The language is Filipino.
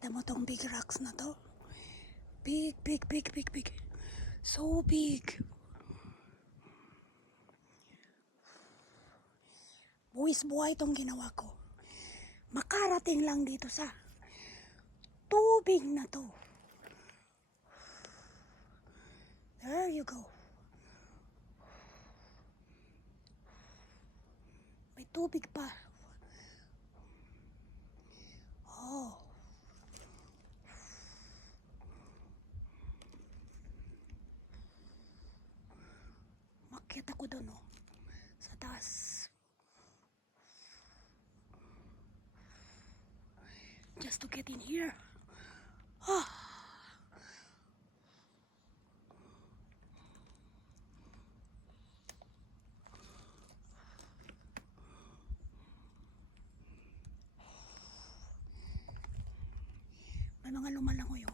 Kita mo tong big rocks na to? Big, big, big, big, big. So big. Buwis buhay itong ginawa ko. Makarating lang dito sa tubig na to. There you go. May tubig pa. Oh. Makyat ako doon, oh. Sa taas. Just to get in here. Ah. May mga lumalangoy, oh.